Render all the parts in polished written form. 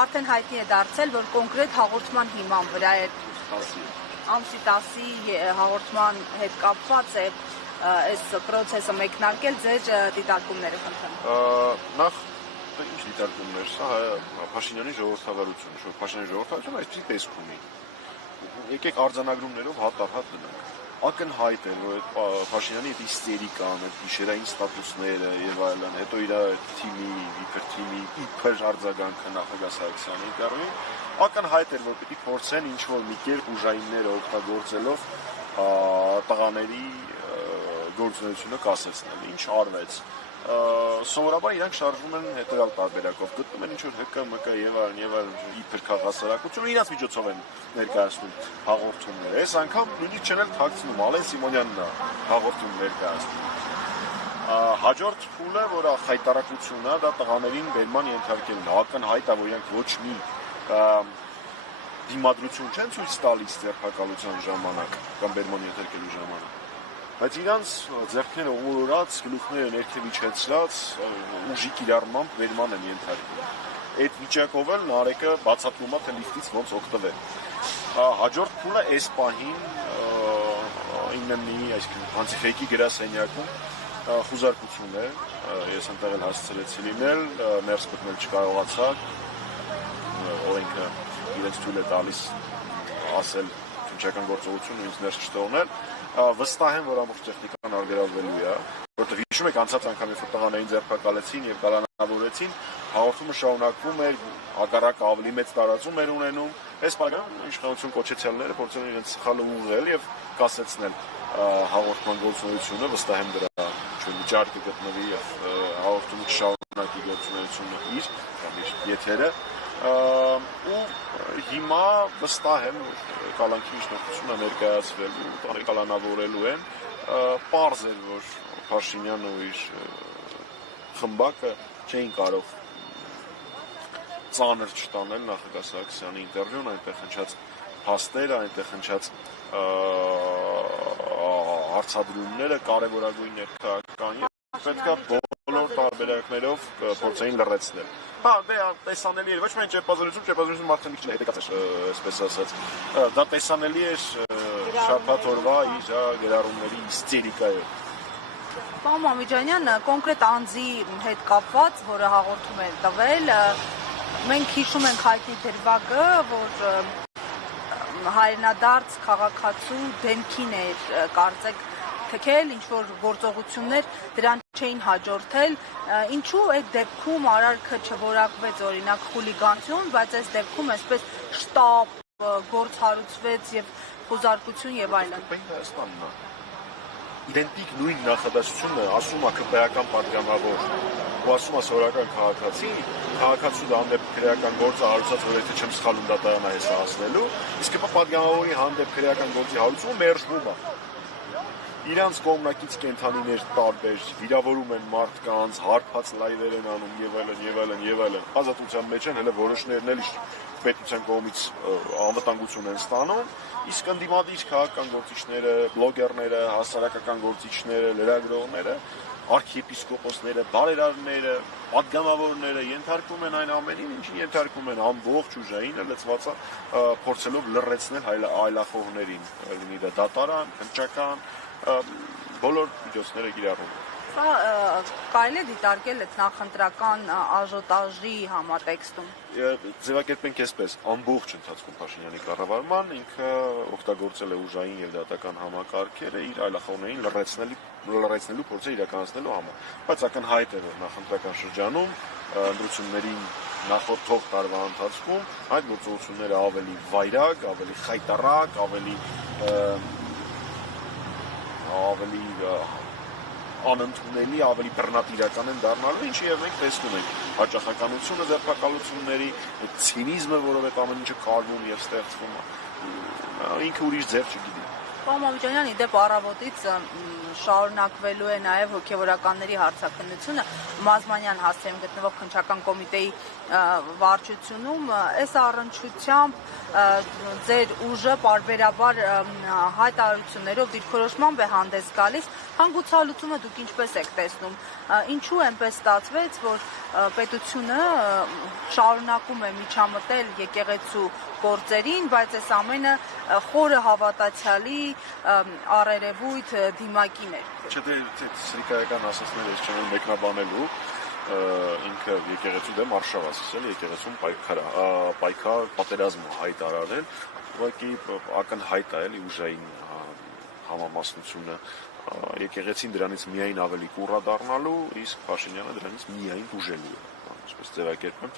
արդեն հայտնի է դարձել, որ կոնկրետ հաղորդման հիման վրա է ամսի 10-ի հաղորդման հետ կապված է այս պրոցեսը մեկնարկել, ձեր դիտարկումները խնդրեմ։ Նախ ինչ դիտարկումներ, սա Փաշինյանի ժողովրդավարությունը, որ Փաշինյանի ժողովրդավարությունը այսպիսի տեսք ունի։ Եկեք արձանագրումներով հատ-առհատ դնենք։ Ակնհայտ է, որ Փաշինյանի այդ իստերիկան, այդ գիշերային ստատուսները եւ այլն, հետո իր իբր արձագանքը նախագահ Սարգսյանի կառույցին, ակնհայտ էր, որ պիտի փորձեն ինչ-որ մի կերպ ուժայինները օգտագործելով տղաների գործունեությունը կասեցնել, ինչ արվեց։ Սովորաբար իրանք շարժվում են հետևյալ տարբերակով, գտնում են ինչ-որ ՀԿ-ՄԿ եւ այլն իբր քաղաքասարակություն, իրանց միջոցով են ներկայացնում հաղորդումները։ Այս անգամ նույնիսկ չեն էլ թաքցնում, Ալեն Սիմոնյանն է հաղորդում ներկայացնում։ Հաջորդ փուլը, որ խայտարակությունն է, դա տղաներին բերման ենթարկելն է, ակնհայտ է, որ իրանք ոչ մի դիմադրություն չեն ցույց տալիս ձերբակալության ժամանակ կամ բերման ենթարկելու ժամանակ։ Բայց իրանց ձեռքները օրորած, գլուխները ներքև իջեցրած, ուժի կիրառմամբ վերման են ենթարկվում։ Այդ վիճակով էլ Նարեկը բացատրում է, թե լիֆտից ոնց օգտվել։ Հաջորդ փուլը այս պահին 9-ի, այսինքն անցիֆեյքի գրասենյակում խուզարկություն է, ես այնտեղ էլ հասցրեցի լինել, ներս մտնել չկարողացա, օրենքը իրենց թույլ է տալիս ասել քննչական գործողություն ինձ ներս չթողնել, վստահ եմ, որ ամբողջ տեխնիկան արգելվելու է, որովհետև հիշում եք անցած անգամ երբ տղաներին ձերբակալեցին եւ կալանավորեցին, հաղորդումը շարունակվում էր, հակառակը ավելի մեծ տարածում էր ունենում, այս բանը իշխանություն կոչեցյալները փորձել են իրենց սխալը ուղղել եւ կասեցնել հաղորդման գործունեությունը, վստահ եմ դրա վիճակը կգտնվի եւ հաղորդումը շարունակի գործունեությունը իր կամ իր եթերը ու հիմա վստահ եմ կալանքի միջնորդությունը ներկայացվելու, կալանավորելու են, պարզ էր, որ Փաշինյանը ու իր խմբակը չէին կարող ծանր չտանել նախագահ Սարգսյանի ինտերվյուն, այնտեղ հնչած փաստերը, այնտեղ հնչած հարցադրումները կարևորագույն ներքաղաքական պետք է բոլոր տարբերակներով փորձեին լռեցնել։ Հա, դե տեսանելի էր, ոչ միայն ճեպազրություն մարդիկ չէ, հետեկած էր, այսպես ասած։ Դա տեսանելի էր շաբաթ օրվա իր գրառումների իստերիկայով։ Պարոն Մամիջանյան, կոնկրետ անձի հետ կապված, որը հաղորդում է տվել, մենք հիշում ենք հայտնի դրվագը, որ հայրենադարձ քաղաքացու դեմքին էր կարծեք թքել, ինչ-որ գործողություններ դրան չէին հաջորդել, ինչու այդ դեպքում արարքը չորակվեց օրինակ խուլիգանություն, բայց այս դեպքում այսպես շտապ գործ հարուցվեց եւ խոզարկություն եւ այլն։ Իդենտիկ նույն նախադասությունը ասում է քպեական պատգամավոր, ու ասում է սովորական քաղաքացու հանդեպ քրեական գործը հարուցած, որ եթե չեմ սխալվում դատարան է հեսա հասնելու, իսկ պատգամավորի հանդեպ քրեական գործի հարուցումը մերժվում է։ Իրանց կողմնակից կենթանիներ տարբեր, վիրավորում են մարդկանց, հարբած լայվեր են անում եւ այլն։ Ազատության մեջ են, հələ որոշներն էլ պետության կողմից անվտանգություն են ստանում, իսկ ընդդիմադիր քաղաքական գործիչները, բլոգերները, հասարակական գործիչները, լրագրողները, արքիեպիսկոպոսները, բարերարները, պատգամավորները ենթարկվում են այն ամենին, ինչին ենթարկվում են ամբողջ ուժային լծվածը փորձելով լռեցնել այլախոհներին, լինի դա դատարան, քննչական, բոլոր միջոցները կիրառում են։ Սա կարելի է դիտարկել այդ նախընտրական աժոտաժի համատեքստում։ Ձևակերպենք այսպես, ամբողջ ընթացքում Փաշինյանի կառավարման ինքը օգտագործել է ուժային եւ դատական համակարգերը իր այլախոհներին լռեցնելու փորձը իրականացնելու համար։ Բայց ակնհայտ է, որ նախընտրական շրջանում ընտրություններին նախորդող տարվա ընթացքում այդ գործողությունները ավելի վայրագ, ավելի խայտառակ, ավելի անընդունելի, ավելի բռնատիրական են դառնալու, ինչի եւ մենք տեսնում ենք հաճախականությունը ձերբակալությունների, ցինիզմը, որով այդ ամեն ինչը կարվում եւ ստեղծվում է, ինքը ուրիշ ձև չգիտի։ Պարոն Մամիջանյան, իդեպ առավոտից շարունակվելու է նաև հոգևորականների հարցաքննությունը Մազմանյան հասցեում գտնվող քննչական կոմիտեի վարչությունում, այս առնչությամբ ձեր ուժը պարբերաբար հայտարարություններով դիրքորոշմամբ է հանդես գալիս, հանգուցալուծումը դուք ինչպես եք տեսնում, ինչու այնպես ստացվեց, որ պետությունը շարունակում է միջամտել եկեղեցու գործերին, բայց այս ամենը խորը հավատացյալի առերևույթ դիմակին էր։ Չէ, սրիկայական ասացներ ես չեմ մեկնաբանելու, ինքը եկեղեցու դեմ արշավ ասել, եկեղեցում պայքար պատերազմ հայտարարել, ուղղակի ակնհայտ է էլի ուժային համամասնությունը եկեղեցին դրանից միայն ավելի կուռա դառնալու, իսկ Փաշինյանը դրանից միայն դուժելու է, ինչպես ձևակերպեմ,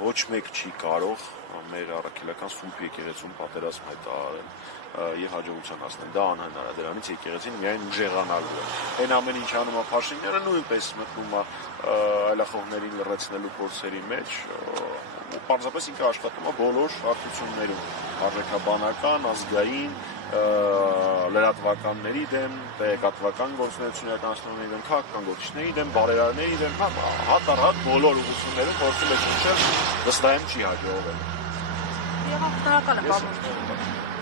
ոչ մեկ չի կարող մեր առաքելական սուրբ եկեղեցում պատերազմ հայտարարել եւ հաջողության հասնել, դա անհնար է, դրանից եկեղեցին միայն ուժեղանալու է։ Այն ամեն ինչ անում է Փաշինյանը, նույնպես մտնում է այլախոհներին լրացնելու փորձերի մեջ, ու պարզապես ինքը աշխատում է բոլոր հարթություններում, արժեքաբանական, ազգային, լրատվականների դեմ, տեղեկատվական գործունեություն իրականացնողների դեմ, քաղաքական գործիչների դեմ, բարերարների դեմ, հատ բոլոր ուղղություններում փորձում է ճնշել, վստահ եմ չի հաջողվել։ Եղավ, շնորհակալ եմ, պարոն։